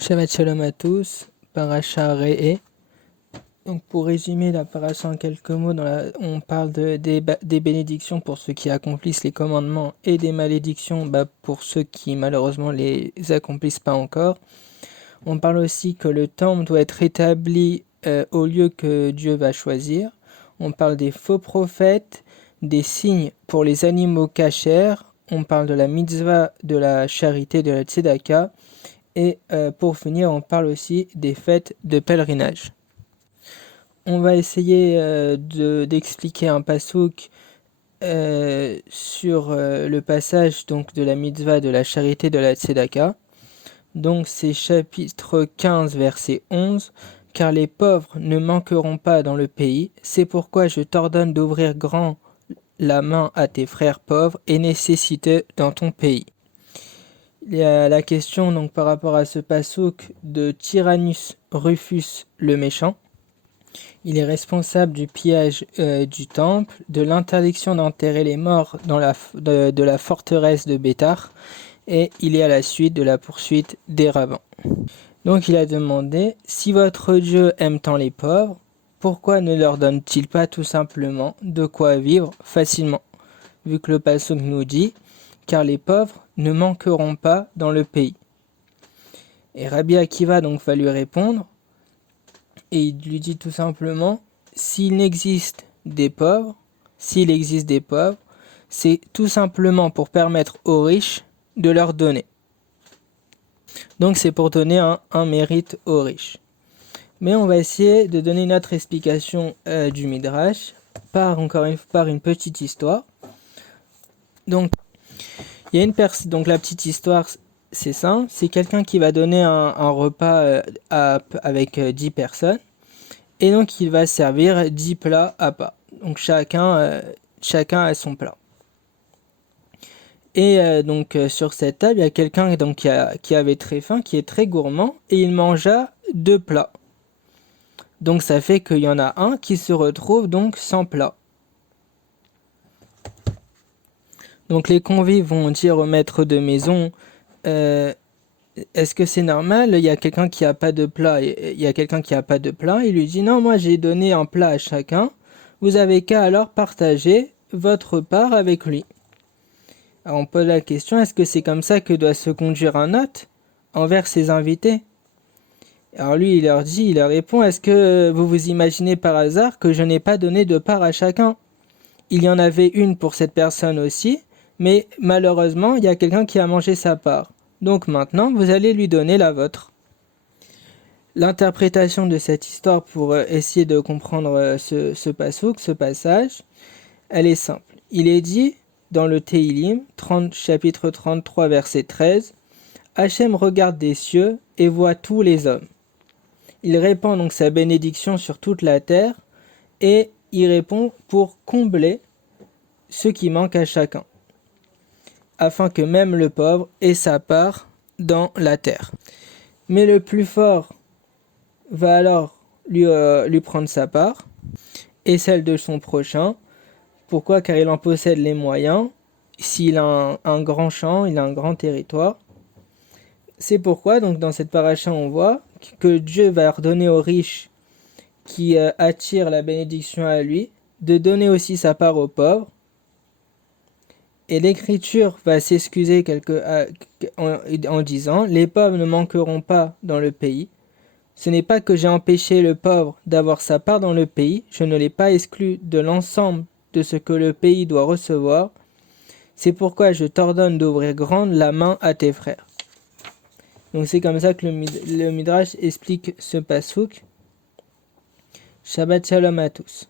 Shabbat Shalom à tous, Parasha Re'eh. Donc pour résumer la paracha en quelques mots, on parle des bénédictions pour ceux qui accomplissent les commandements et des malédictions pour ceux qui malheureusement les accomplissent pas encore. On parle aussi que le temple doit être établi au lieu que Dieu va choisir. On parle des faux prophètes, des signes pour les animaux cachers. On parle de la mitzvah, de la charité, de la tzedaka. Et pour finir, on parle aussi des fêtes de pèlerinage. On va essayer d'expliquer un pasouk sur le passage donc, de la mitzvah, de la charité, de la tzedaka. Donc c'est chapitre 15, verset 11. « Car les pauvres ne manqueront pas dans le pays, c'est pourquoi je t'ordonne d'ouvrir grand la main à tes frères pauvres et nécessiteux dans ton pays. » Il y a la question donc par rapport à ce passouk de Tyrannus Rufus le méchant. Il est responsable du pillage du temple, de l'interdiction d'enterrer les morts de la forteresse de Béthar, et il est à la suite de la poursuite des rabbins. Donc il a demandé, si votre Dieu aime tant les pauvres, pourquoi ne leur donne-t-il pas tout simplement de quoi vivre facilement? Vu que le passouk nous dit, car les pauvres ne manqueront pas dans le pays. Et Rabbi Akiva donc va lui répondre, et il lui dit tout simplement, s'il existe des pauvres, c'est tout simplement pour permettre aux riches de leur donner. Donc c'est pour donner un mérite aux riches. Mais on va essayer de donner une autre explication du Midrash, par une petite histoire. Donc, il y a donc la petite histoire, c'est ça, c'est quelqu'un qui va donner un repas avec 10 personnes, et donc il va servir 10 plats à part. Donc chacun a son plat. Et donc sur cette table, il y a quelqu'un donc, qui avait très faim, qui est très gourmand, et il mangea 2 plats. Donc ça fait qu'il y en a un qui se retrouve donc sans plat. Donc les convives vont dire au maître de maison, est-ce que c'est normal? Il y a quelqu'un qui n'a pas de plat. Il lui dit, non, moi j'ai donné un plat à chacun. Vous avez qu'à alors partager votre part avec lui. Alors on pose la question, est-ce que c'est comme ça que doit se conduire un hôte envers ses invités? Alors lui, il leur répond, est-ce que vous vous imaginez par hasard que je n'ai pas donné de part à chacun? Il y en avait une pour cette personne aussi, mais malheureusement, il y a quelqu'un qui a mangé sa part. Donc maintenant, vous allez lui donner la vôtre. L'interprétation de cette histoire pour essayer de comprendre ce passage, elle est simple. Il est dit dans le Teilim, chapitre 33, verset 13, « Hachem regarde des cieux et voit tous les hommes. Il répand donc sa bénédiction sur toute la terre et il répond pour combler ce qui manque à chacun, afin que même le pauvre ait sa part dans la terre. Mais le plus fort va alors lui prendre sa part et celle de son prochain. Pourquoi? Car il en possède les moyens. S'il a un grand champ, il a un grand territoire. C'est pourquoi, donc dans cette paracha, on voit que Dieu va ordonner aux riches qui attirent la bénédiction à lui de donner aussi sa part aux pauvres. Et l'Écriture va s'excuser en disant « Les pauvres ne manqueront pas dans le pays. Ce n'est pas que j'ai empêché le pauvre d'avoir sa part dans le pays, je ne l'ai pas exclu de l'ensemble de ce que le pays doit recevoir. C'est pourquoi je t'ordonne d'ouvrir grande la main à tes frères. » Donc c'est comme ça que le Midrash explique ce passouk. Shabbat Shalom à tous.